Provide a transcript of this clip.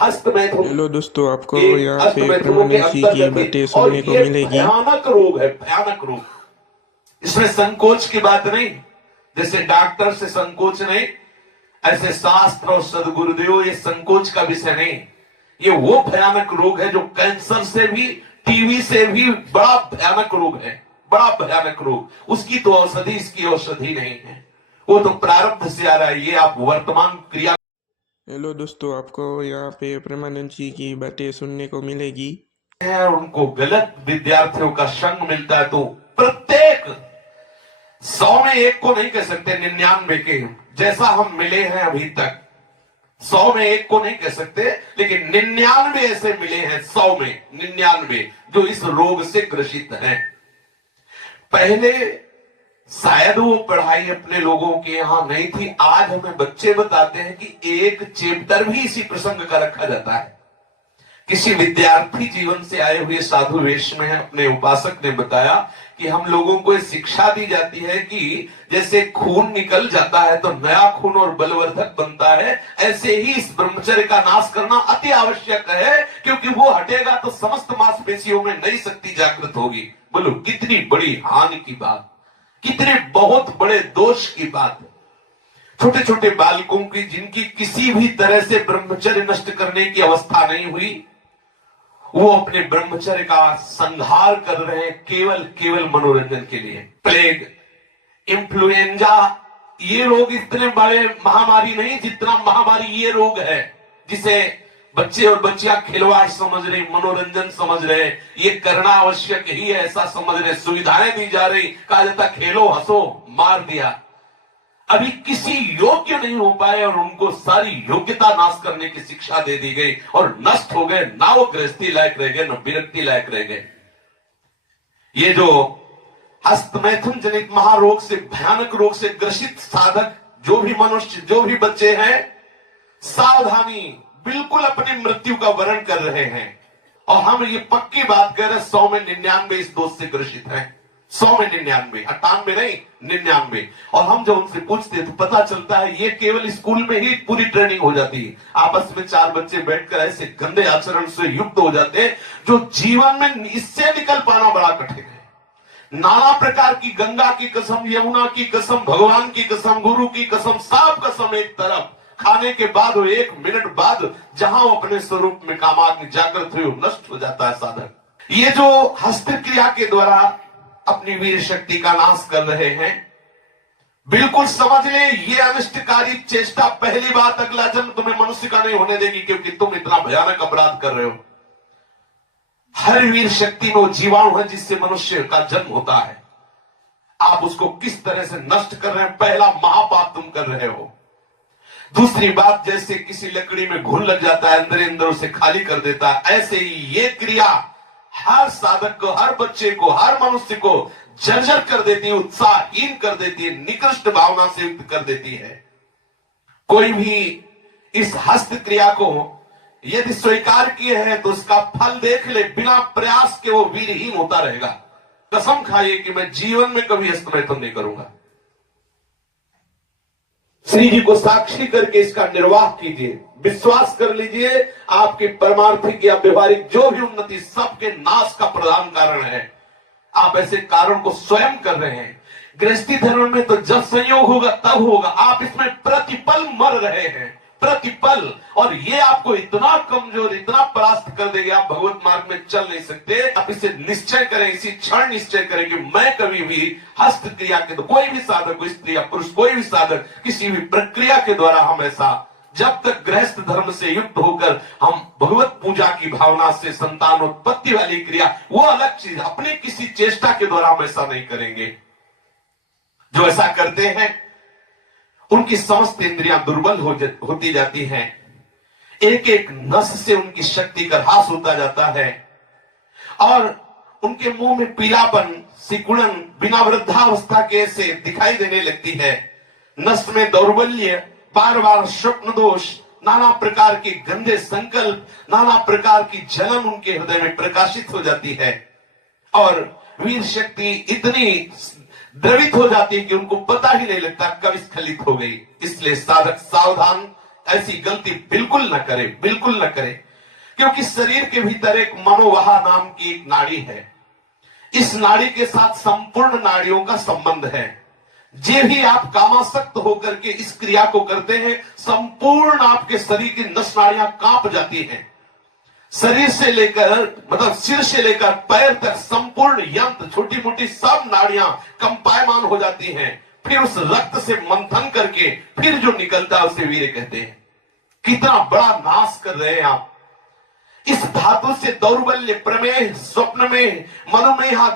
हस्तमैथुन hello दोस्तों, आपको एक यहाँ पे हस्तमैथुनों के प्रेमानंद जी की अंतर्गत है बातें और सुनने को ये मिलेगी। भयानक रोग है, भयानक रोग। इसमें संकोच की बात नहीं, जैसे डॉक्टर से संकोच नहीं, ऐसे शास्त्र और सदगुरुदेव ये संकोच का विषय नहीं। ये वो भयानक रोग है जो कैंसर से भी, टीवी से भी बड़ा भयानक रोग है, बड़ा भयानक रोग। उसकी तो औषधि, इसकी औषधि नहीं है। वो तो प्रारब्ध से आ रहा है। ये आप वर्तमान क्रिया हेलो दोस्तों, आपको यहाँ पे प्रेमानंद जी की बातें सुनने को मिलेगी। है, उनको गलत विद्यार्थियों का संग मिलता है, तो प्रत्येक 100 में एक को नहीं कह सकते, 99 के जैसा हम मिले हैं अभी तक, 100 में एक को नहीं कह सकते, लेकिन 99 ऐसे मिले हैं, 100 में 99 जो इस रोग से ग्रसित हैं। पहले शायद वो पढ़ाई अपने लोगों के यहां नहीं थी। आज हमें बच्चे बताते हैं कि एक चैप्टर भी इसी प्रसंग का रखा जाता है। किसी विद्यार्थी जीवन से आए हुए साधु वेश में है, अपने उपासक ने बताया कि हम लोगों को शिक्षा दी जाती है कि जैसे खून निकल जाता है तो नया खून और बलवर्धक बनता है, ऐसे ही इस ब्रह्मचर्य का नाश करना अति आवश्यक है, क्योंकि वो हटेगा तो समस्त मांसपेशियों में नई शक्ति जागृत होगी। बोलो कितनी बड़ी हानि की बात, कितने बहुत बड़े दोष की बात। छोटे छोटे बालकों की, जिनकी किसी भी तरह से ब्रह्मचर्य नष्ट करने की अवस्था नहीं हुई, वो अपने ब्रह्मचर्य का संहार कर रहे हैं केवल केवल मनोरंजन के लिए। प्लेग, इन्फ्लुएंजा, ये रोग इतने बड़े महामारी नहीं जितना महामारी ये रोग है, जिसे बच्चे और बच्चियां खिलवाड़ समझ रहे, मनोरंजन समझ रहे, ये करना आवश्यक ही है ऐसा समझ रहे, सुविधाएं दी जा रही, कहा जाता खेलो हंसो, मार दिया। अभी किसी योग्य नहीं हो पाए और उनको सारी योग्यता नाश करने की शिक्षा दे दी गई और नष्ट हो गए। ना वो गृहस्थी लायक रह गए, न विरक्ति लायक रह गए। ये जो हस्तमैथुन जनित महारोग से, भयानक रोग से ग्रसित साधक जो भी मनुष्य, जो भी बच्चे हैं, सावधानी, बिल्कुल अपनी मृत्यु का वर्ण कर रहे हैं। और हम ये पक्की बात कर रहे हैं, 100 में 99 इस दोष से ग्रसित हैं। 100 में 99, 98 नहीं, 99। और हम जब उनसे पूछते हैं तो पता चलता है ये केवल स्कूल में ही पूरी ट्रेनिंग हो जाती है। आपस में 4 बच्चे बैठकर ऐसे गंदे आचरण से युक्त हो जाते हैं जो जीवन में इससे निकल पाना बड़ा कठिन है। नाना प्रकार की, गंगा की कसम, यमुना की कसम, भगवान की कसम, गुरु की कसम, सब कसम एक तरफ, खाने के बाद 1 मिनट बाद जहां वो अपने स्वरूप में कामाग्नि जागृत हुई, नष्ट हो जाता है साधक। ये जो हस्त क्रिया के द्वारा अपनी वीर शक्ति का नाश कर रहे हैं, बिल्कुल समझ ले, ये अनिष्टकारी चेष्टा पहली बात अगला जन्म तुम्हें मनुष्य का नहीं होने देगी, क्योंकि तुम इतना भयानक अपराध कर रहे हो। हर वीर शक्ति में वो जीवाणु है जिससे मनुष्य का जन्म होता है। आप उसको किस तरह से नष्ट कर रहे हैं, पहला महापाप तुम कर रहे हो। दूसरी बात, जैसे किसी लकड़ी में घुन लग जाता है, अंदर अंदर उसे खाली कर देता है, ऐसे ही ये क्रिया हर साधक को, हर बच्चे को, हर मनुष्य को जर्जर कर देती है, उत्साहहीन कर देती है, निकृष्ट भावना से युक्त कर देती है। कोई भी इस हस्त क्रिया को यदि स्वीकार किए हैं तो उसका फल देख ले, बिना प्रयास के वो वीरहीन होता रहेगा। कसम खाइए कि मैं जीवन में कभी हस्तमैथुन नहीं करूंगा। श्री जी को साक्षी करके इसका निर्वाह कीजिए, विश्वास कर लीजिए, आपके परमार्थिक या व्यवहारिक जो भी उन्नति, सबके नाश का प्रधान कारण है। आप ऐसे कारण को स्वयं कर रहे हैं। गृहस्थी धर्म में तो जब संयोग होगा तब होगा, आप इसमें प्रतिपल मर रहे हैं, प्रतिपल। और ये आपको इतना कमजोर, इतना परास्त कर देगा, आप भगवत मार्ग में चल नहीं सकते। आप इसे निश्चय करें, इसी क्षण निश्चय करें कि मैं कभी भी हस्त क्रिया के, तो कोई भी साधक हो, स्त्री या पुरुष, कोई भी साधक, किसी भी प्रक्रिया के द्वारा हम ऐसा, जब तक गृहस्थ धर्म से युक्त होकर हम भगवत पूजा की भावना से संतानोत्पत्ति वाली क्रिया, वो अलग चीज, अपनी किसी चेष्टा के द्वारा हम ऐसा नहीं करेंगे। जो ऐसा करते हैं उनकी समस्त इंद्रियां दुर्बल होती जाती हैं, एक एक नस से उनकी शक्ति का ह्रास होता जाता है और उनके मुंह में पीलापन, सिकुड़न बिना वृद्धावस्था के से दिखाई देने लगती है। नस में दौर्बल्य, बार बार स्वप्न दोष, नाना प्रकार के गंदे संकल्प, नाना प्रकार की जलन उनके हृदय में प्रकाशित हो जाती है और वीर शक्ति इतनी द्रवित हो जाती है कि उनको पता ही नहीं लगता कब स्खलित हो गई। इसलिए साधक सावधान, ऐसी गलती बिल्कुल न करें, बिल्कुल न करें, क्योंकि शरीर के भीतर एक मनोवाहा नाम की एक नाड़ी है। इस नाड़ी के साथ संपूर्ण नाड़ियों का संबंध है। जे भी आप कामासक्त होकर के इस क्रिया को करते हैं, संपूर्ण आपके शरीर की नस नाड़ियां कांप जाती हैं। शरीर से लेकर मतलब सिर से लेकर पैर तक संपूर्ण यंत्र, छोटी मोटी सब नाड़ियां कंपायमान हो जाती हैं। फिर उस रक्त से मंथन करके फिर जो निकलता है उसे वीर्य कहते हैं। कितना बड़ा नाश कर रहे हैं आप। इस धातु से दौर्बल्य, प्रमेह, स्वप्न में, मनो में यहां